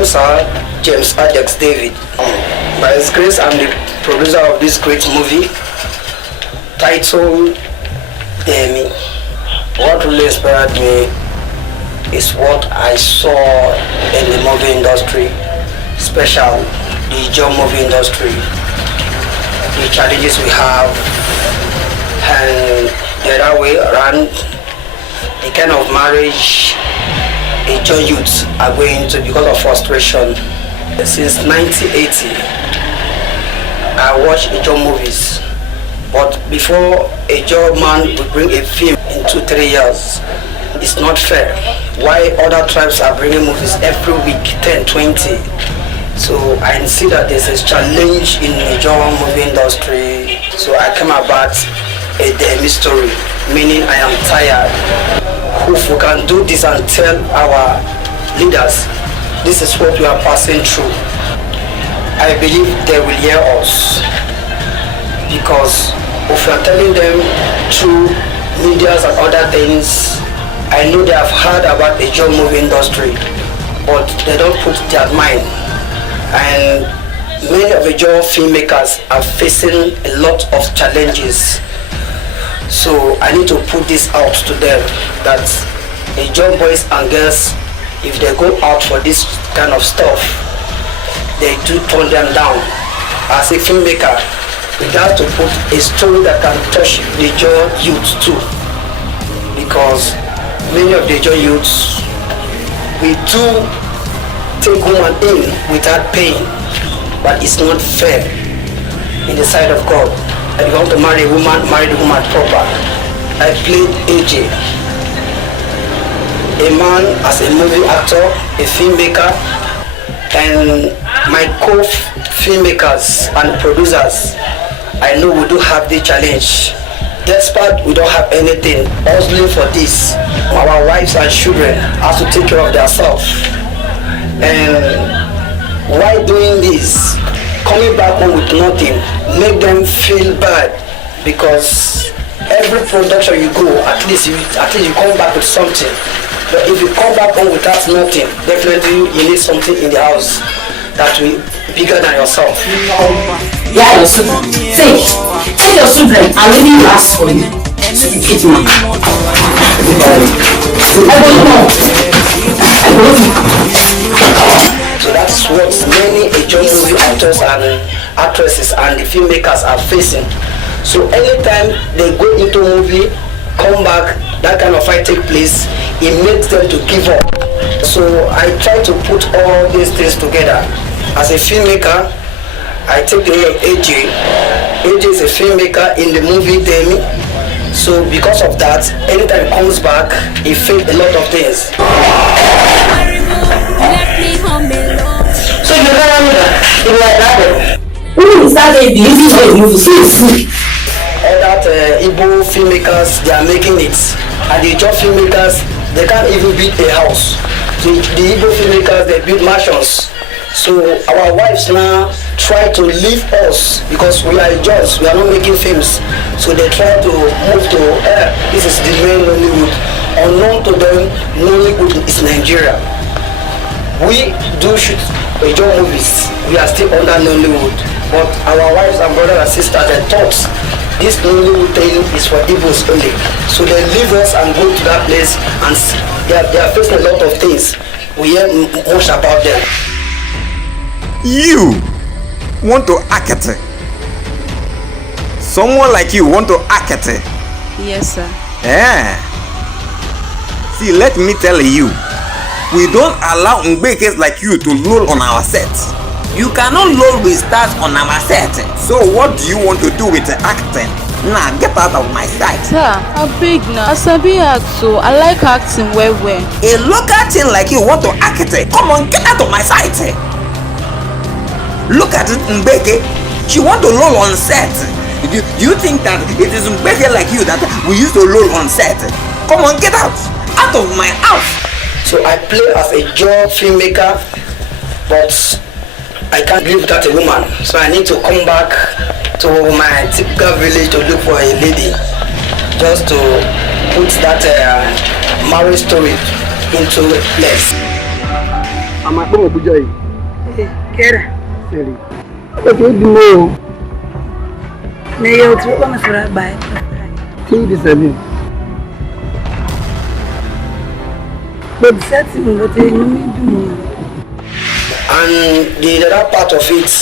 name is James Ajax David. By His grace, I'm the producer of this great movie titled EDEINMI. What really inspired me is what I saw in the movie industry, especially the job movie industry, the challenges we have, and the other way around, the kind of marriage the young youths are going to because of frustration. Since 1980, I watch job movies, but before a job man would bring a film in 2-3 years, it's not fair. Why other tribes are bringing movies every week, 10, 20? So I see that there's a challenge in the job movie industry. So I came about a EDEINMI story, meaning I am tired. If we can do this and tell our leaders, this is what we are passing through, I believe they will hear us. Because if we are telling them through medias and other things, I know they have heard about the job movie industry, but they don't put their mind. And many of the job filmmakers are facing a lot of challenges. So I need to put this out to them that the young boys and girls, if they go out for this kind of stuff, they do turn them down. As a filmmaker, we have to put a story that can touch the young youth too. Because many of the young youths, we do take woman in without paying, but it's not fair in the sight of God. If you want to marry a woman, marry the woman proper. I played AJ, a man as a movie actor, a filmmaker, and my co-filmmakers and producers, I know we do have the challenge. Despite we don't have anything, hustling for this, our wives and children have to take care of themselves. And why doing this? Coming back home with nothing, make them feel bad, because every production you go, at least you come back with something. But if you come back home without nothing, definitely you need something in the house that will be bigger than yourself. Yeah, your children. Tell your children, I really ask for you to get me. I don't know. So that's what many job movie actors and actresses and the filmmakers are facing. So anytime they go into a movie, come back, that kind of fight take place, it makes them to give up. So I try to put all these things together. As a filmmaker, I take the name of AJ. AJ is a filmmaker in the movie EDEINMI. So because of that, anytime he comes back, he faced a lot of things. So you know that who is that lady? This is the movie. All that Igbo filmmakers, they are making it. And the job filmmakers, they can't even build a house. The Igbo filmmakers, they build mansions. So our wives now try to leave us because we are jobs, we are not making films. So they try to move to, this is the main Nollywood. Unknown to them, Nollywood is Nigeria. We do shoot job movies, we are still under Nollywood. But our wives and brothers and sisters, they thought this Nollywood thing is for Igbos only. So they leave us and go to that place, and they are facing a lot of things. We hear much about them. You want to act? Someone like you want to act? Yes, sir. Yeah. See, let me tell you, we don't allow Mbekes like you to roll on our set. You cannot roll with stars on our set. So what do you want to do with the acting? Nah, get out of my sight. Sir, I'm big now. As I be act, so I like acting well. A local thing like you want to act? Come on, get out of my sight. Look at it, Mbeke. She want to roll on set. Do you think that it is Mbeke like you that we used to roll on set? Come on, get out of my house. So I play as a job filmmaker, but I can't live without a woman. So I need to come back to my typical village to look for a lady, just to put that marriage story into place. I'm at home with Joy. Kera. Really? What do you know? May you too come for a bite. See this again. But setting what you do. And the other part of it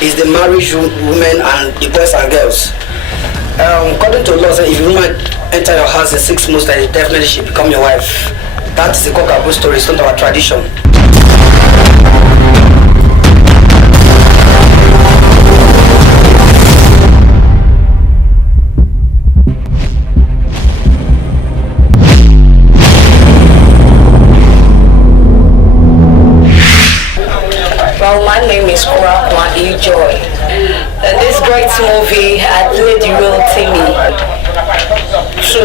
is the married women and the boys and girls. According to law, if you woman enter your house in 6 months, then definitely she become your wife. That is a cockapoo story, it's not our tradition. Well, my name is Kurakwa Joy. In this great movie, I played the role Timmy to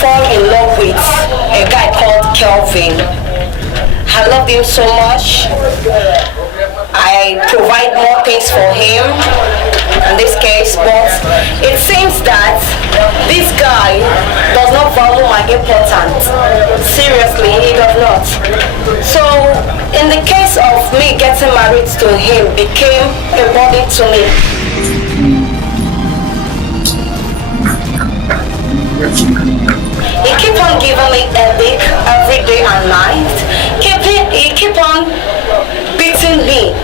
fall in love with a guy called Kelvin. I loved him so much. I provide more things for him in this case, but it seems that this guy does not value my importance. Seriously, he does not. So, in the case of me getting married to him became a burden to me. He keep on giving me a headache every day and night. He keep on beating me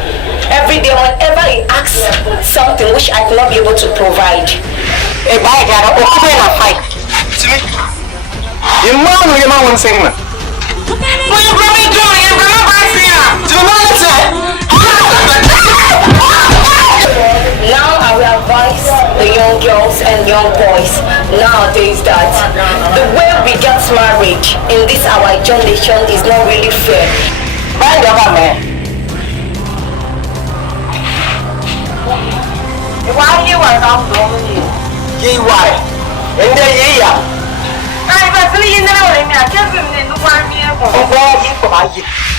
every day whenever he asks something which I cannot be able to provide. A bag out of a fight. To me, your mom won't sing. What you bring me doing? You bring my here. Do you know Now I will advise the young girls and young boys nowadays that the way we get married in this our generation is not really fair. By the man. Why you are not doing it? Ye why? And there ye are. I actually you know what I mean. I can't remember why me.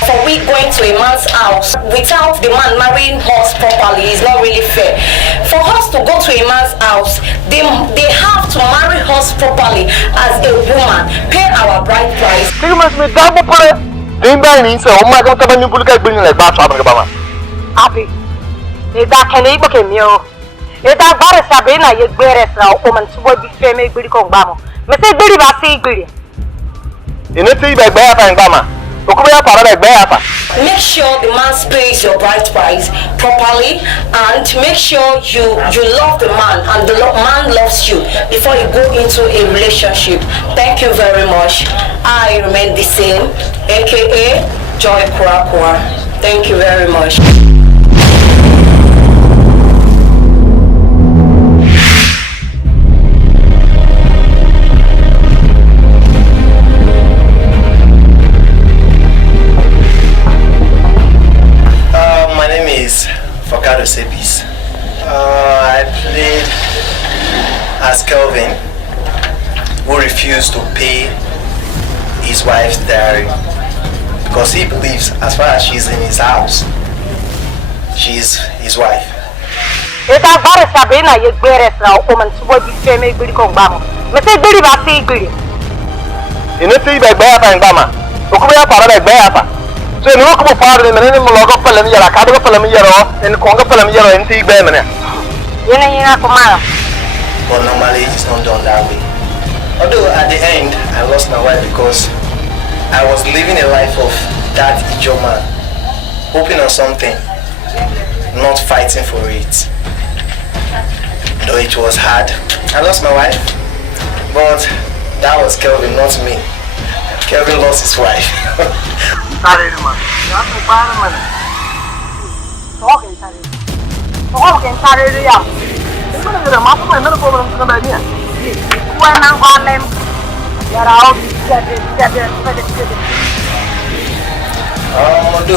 For we going to a man's house without the man marrying us properly is not really fair. For us to go to a man's house, they have to marry us properly as a woman, pay our bride price. You must be double put it. Then so oh my god, come on, you look at bringing like bath about. Happy. If that can eat a meal. If that bar is Sabina, you bear us now, woman, so what be fair, make good come bama. Mr. Billy Bassy Billy. You need to be back and bama. Make sure the man pays your bride price properly and make sure you love the man and the man loves you before you go into a relationship. Thank you very much. I remain the same, aka Joy Kurakwa. Thank you very much. I played as Kelvin, who refused to pay his wife's dowry because he believes as far as she's in his house, she's his wife. If I bar is Sabina, you bear us now, woman, so what be fair, make good come bama. Mr. Billy Bassy Billy. You need to be back and bama. Okuya para back. So you look for part of the minimum logo for them, a card for them, and conga for them, and tea bear. But normally it's not done that way. Although at the end I lost my wife because I was living a life of that Ijo man, hoping on something, not fighting for it. Though it was hard. I lost my wife, but that was Kelvin, not me. Kelvin lost his wife. Although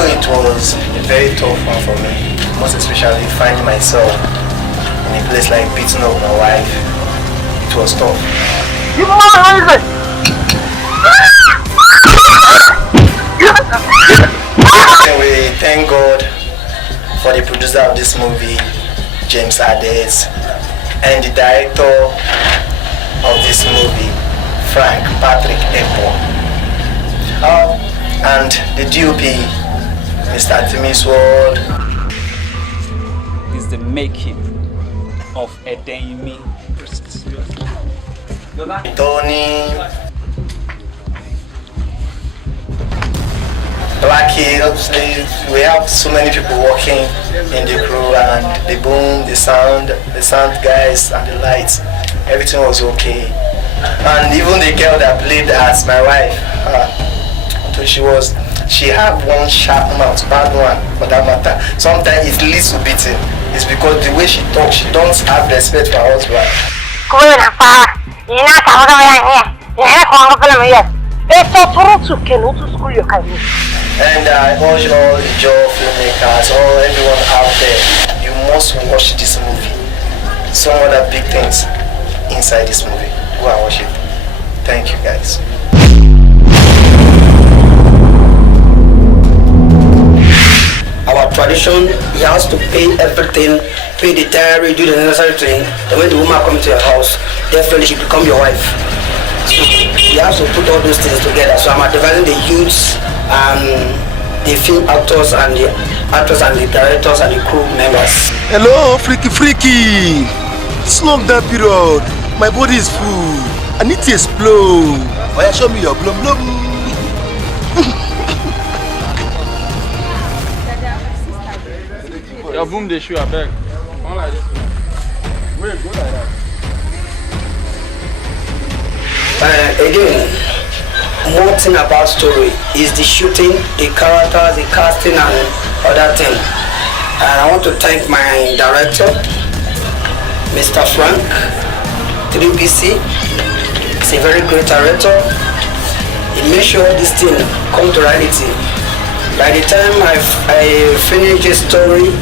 it was a very tough one for me, most especially finding myself in a place like beating up my wife, it was tough. Anyway, thank God for the producer of this movie, James Ades, and the director of this movie, Frank Patrick Epo, and the DOP, Mr. Timmy's World. Is the making of EDEINMI. Tony, Blackie, obviously, we have so many people working in the crew, and the boom, the sound guys, and the lights, everything was okay. And even the girl that played as my wife, she had one sharp mouth, bad one for that matter. Sometimes it leads to beating. It's because the way she talks, she don't have respect for her husband. And I urge all the job filmmakers, all everyone out there, you must watch this movie. Some other big things inside this movie. Go and watch it. Thank you guys. Our tradition, he has to pay everything, pay the diary, do the necessary thing. Then when the woman comes to your house, definitely she become your wife. So you have to put all those things together. So I'm advising the youths and the film actors and the actors and the directors and the crew members. Hello, freaky. This lockdown period, my body is full. I need to explode. Why show me your blum blum? Your boom the shoe, I beg. Come like this. Wait, go like that. Again, more thing about story is the shooting, the characters, the casting and other thing. And I want to thank my director, Mr. Frank, 3PC. He's a very great director. He made sure this thing come to reality. By the time I finished this story,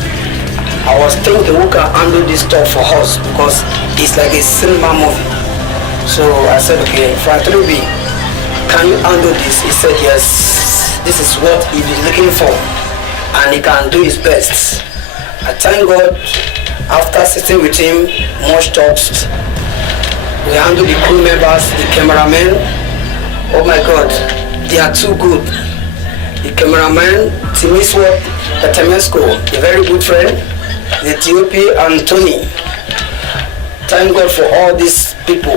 I was thinking who can handle this stuff for us, because it's like a cinema movie. So I said, okay, Frank 3B, can you handle this? He said yes, this is what he is looking for, and he can do his best. I thank God, after sitting with him, much talks, we handle the crew members, the cameramen. Oh my God, they are too good. The cameraman, Timmy's World, a very good friend, the TOP and Tony. Thank God for all these people.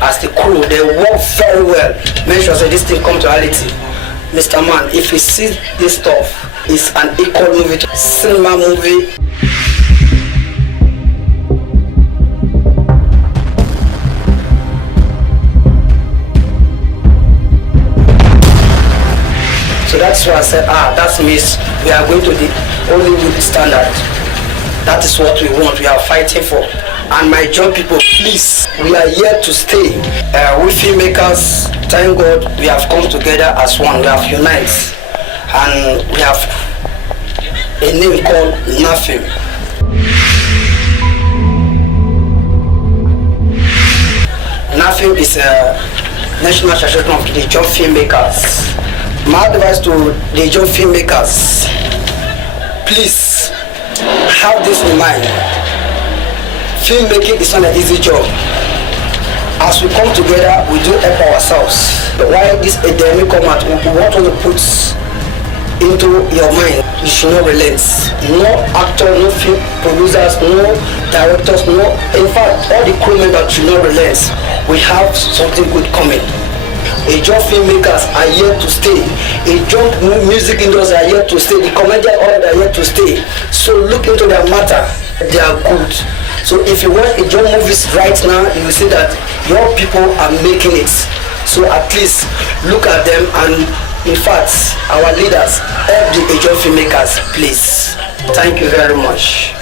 As the crew, they work very well. Make sure that this thing come to reality. Mr. Man, if you see this stuff, it's an equal movie to cinema movie. So that's why I said, that means we are going to the Hollywood standard. That is what we want, we are fighting for. And my job people, please, we are here to stay. We filmmakers, thank God, we have come together as one, we have united. And we have a name called NAFIM. NAFIM is a National Association of the Job Filmmakers. My advice to the job filmmakers, please have this in mind. Filmmaking is not an easy job. As we come together, we do help ourselves. Why this EDEINMI come out, we want to put into your mind, you should not relent. No actor, no film producers, no directors, no, in fact, all the crew members should not relent. We have something good coming. A job filmmakers are here to stay. A job music industry are here to stay. The comedian all are here to stay. So look into their matter. They are good. So if you watch a job movies right now, you will see that your people are making it. So at least look at them, and in fact, our leaders help the job filmmakers, please. Thank you very much.